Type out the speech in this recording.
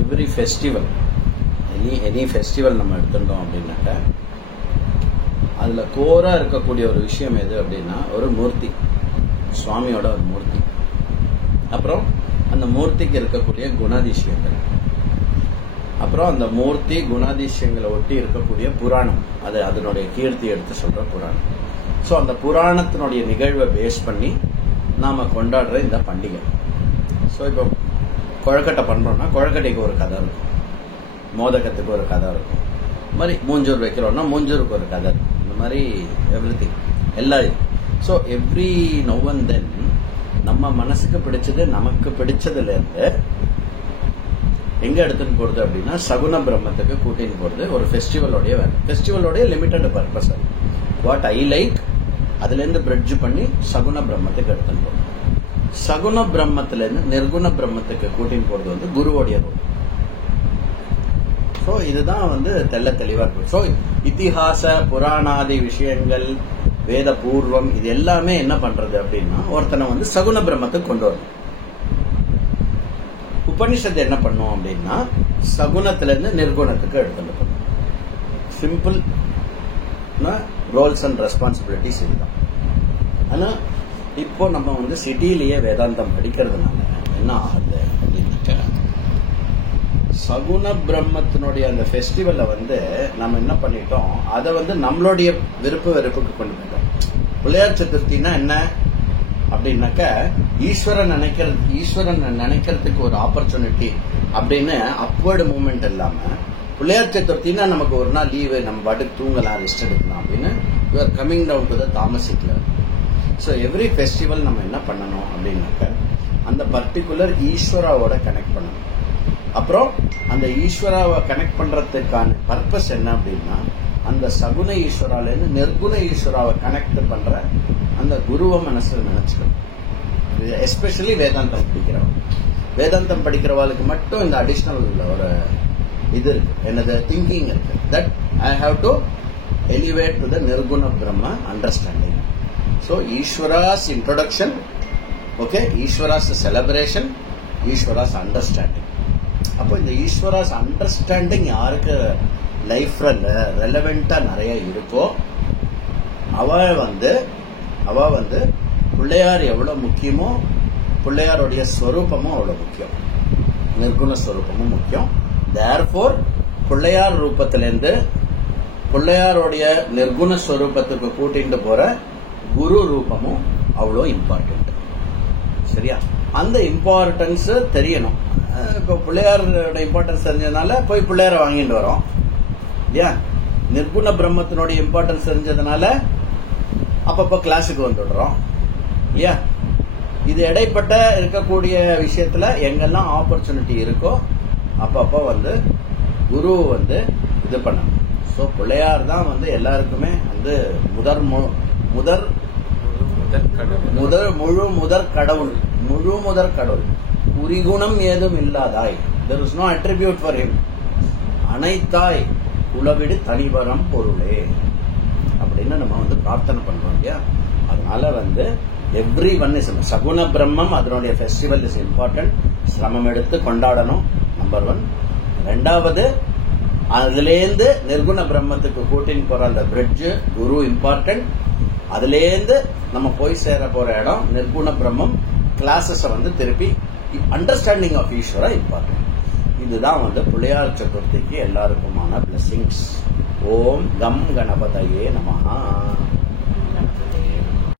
Every festival, any festival நம்ம எடுத்துட்டோம் அப்படின்னாக்கா அதில் கோராக இருக்கக்கூடிய ஒரு விஷயம் எது அப்படின்னா ஒரு மூர்த்தி, சுவாமியோட ஒரு மூர்த்தி, அப்புறம் அந்த மூர்த்திக்கு இருக்கக்கூடிய குணாதிசயங்கள், அப்புறம் அந்த மூர்த்தி குணாதிசயங்களை ஒட்டி இருக்கக்கூடிய புராணம், அது அதனுடைய கீர்த்தி எடுத்து சொல்ற புராணம். ஸோ அந்த புராணத்தினுடைய நிகழ்வை பேஸ் பண்ணி நாம் கொண்டாடுற இந்த பண்டிகை. ஸோ இப்போ கொழக்கட்டை பண்ணுறோம்னா கொழக்கட்டைக்கு ஒரு கதை இருக்கும், மோதகத்துக்கு ஒரு கதை இருக்கும், இந்த மாதிரி மூஞ்சூர் வைக்கிறோம்னா மூஞ்சூருக்கு ஒரு கதை இருக்கும், இந்த மாதிரி எவ்ரிதிங் எல்லாம். So every now and then நம்ம மனசுக்கு பிடிச்சது, நமக்கு பிடிச்சதுலேருந்து எங்க எடுத்துன்னு போறது அப்படின்னா சகுன பிரம்மத்துக்கு கூட்டின்னு போறது ஒரு ஃபெஸ்டிவலோடைய வேலை. ஃபெஸ்டிவலோடைய limited purpose what I like, அதுல இருந்து பிரிட்ஜ் பண்ணி சகுன பிரம்மத்துக்கு எடுத்துன்னு போறது. சகுன பிரம்மத்துல இருந்து நிர்குண பிரம்மத்துக்கு கூட்டின்னு போறது வந்து குருவோடைய ரோல். ஸோ இதுதான் வந்து தெள்ள தெளிவா இருக்கும். ஸோ இத்திஹாச புராணாதி விஷயங்கள், வேத பூர்வம், இது எல்லாமே என்ன பண்றது அப்படின்னா ஒருத்தனை வந்து சகுன பிரம்மத்துக்கு கொண்டு வரணும். உபனிஷத்து என்ன பண்ணும் அப்படின்னா சகுனத்திலிருந்து நிர்குணத்துக்கு எடுத்துட்டு போகும். சிம்பிள் ரோல்ஸ் அண்ட் ரெஸ்பான்சிபிலிட்டிஸ் இதுதான். ஆனா இப்போ நம்ம வந்து சிட்டிலேயே வேதாந்தம் படிக்கிறதுனால என்ன ஆகுது அப்படின்னாக்க சகுன பிரம்மத்தினுடைய அந்த ஃபெஸ்டிவல்ல வந்து நம்ம என்ன பண்ணிட்டோம், அதை வந்து நம்மளுடைய விருப்பு வெறுப்புக்கு கொண்டு போயிட்டோம். பிள்ளையார் சதுர்த்தினா என்ன அப்படின்னாக்க ஈஸ்வரன் நினைக்கிறதுக்கு ஒரு ஆப்பர்ச்சுனிட்டி அப்படின்னு அப்வர்டு மூவ்மெண்ட் இல்லாம, பிள்ளையார் சதுர்த்தினா நமக்கு ஒரு நாள் லீவு, நம்ம பாட்டுக்கு தூங்கலாம், ரெஸ்ட் எடுக்கலாம் அப்படின்னு you are coming down to the tamasic level. So every festival நம்ம என்ன பண்ணணும் அப்படின்னாக்க அந்த பர்டிகுலர் ஈஸ்வராவோட கனெக்ட் பண்ணணும். அப்புறம் அந்த ஈஸ்வராவை கனெக்ட் பண்றதுக்கான பர்பஸ் என்ன அப்படின்னா அந்த சகுன ஈஸ்வராலேருந்து நிர்குண ஈஸ்வராவை கனெக்ட் பண்ற அந்த குருவை மனசுல நினைச்சுக்கணும். எஸ்பெஷலி வேதாந்தம் படிக்கிறவாளுக்கு மட்டும் இந்த அடிஷனல் ஒரு இது இருக்கு, என்னது திங்கிங் இருக்கு, that I have to elevate to the நிர்குண பிரம்ம understanding. So Ishwara's introduction, okay, Ishwara's celebration, Ishwara's understanding. அப்போ இந்த ஈஸ்வராஸ் அண்டர்ஸ்டாண்டிங் யாருக்கு லைஃப்ல ரெலவெண்டா நிறைய இருக்கோ அவ வந்து பிள்ளையார் எவ்வளவு முக்கியமோ பிள்ளையாருடைய ஸ்வரூபமும் அவ்வளவு முக்கியம், நிர்குண ஸ்வரூபமும் முக்கியம். தேர்ஃபோர் பிள்ளையார் ரூபத்திலிருந்து பிள்ளையாருடைய நிர்குண ஸ்வரூபத்துக்கு கூட்டிட்டு போற குரு ரூபமும் அவ்வளோ இம்பார்ட்டன்ட். சரியா? அந்த இம்பார்ட்டன்ஸ் தெரியணும். இப்போ பிள்ளையாரோட இம்பார்ட்டன்ஸ் தெரிஞ்சதுனால போய் பிள்ளையார வாங்கிட்டு வரோம் இல்லையா? நிர்குண பிரம்மத்தினுடைய இம்பார்ட்டன்ஸ் தெரிஞ்சதுனால அப்பப்போ கிளாஸுக்கு வந்துடுறோம் இல்லையா? இது இடைப்பட்ட இருக்கக்கூடிய விஷயத்துல எங்கெல்லாம் ஆப்பர்ச்சுனிட்டி இருக்கோ அப்பப்போ வந்து குரு வந்து இது பண்ணணும். ஸோ பிள்ளையார் தான் வந்து எல்லாருக்குமே வந்து முழு முதற் கடவுள். உரிகுணம் ஏதும் இல்லாதாய், there is no attribute for him. அனைத்தாய் உலவிடு தனிவரம் பொருளே அப்படின்னு நம்ம வந்து பிரார்த்தனை பண்றோம் இல்லையா? அதனால வந்து எவ்ரி ஒன் இஸ் சகுன பிரம்மம், அதனுடைய ஃபெஸ்டிவல் இஸ் இம்பார்ட்டன்ட். சிரமம் எடுத்து கொண்டாடணும், நம்பர் 1. 2வது அதுலேருந்து நிர்குண பிரம்மத்துக்கு கூட்டின்னு போற அந்த பிரிட்ஜ் குரு இம்பார்ட்டன்ட். அதுலேருந்து நம்ம போய் சேர போற இடம் நிர்குண பிரம்மம். கிளாஸஸ் வந்து திருப்பி அண்டர்ஸ்டாண்டிங் ஆஃப் ஈஸ்வரா இம்பார்ட்டன்ட். இதுதான் வந்து பிள்ளையார் சதுர்த்திக்கு எல்லாருக்குமான பிளெஸிங்ஸ். ஓம் கம் கணபதையே நமஹ.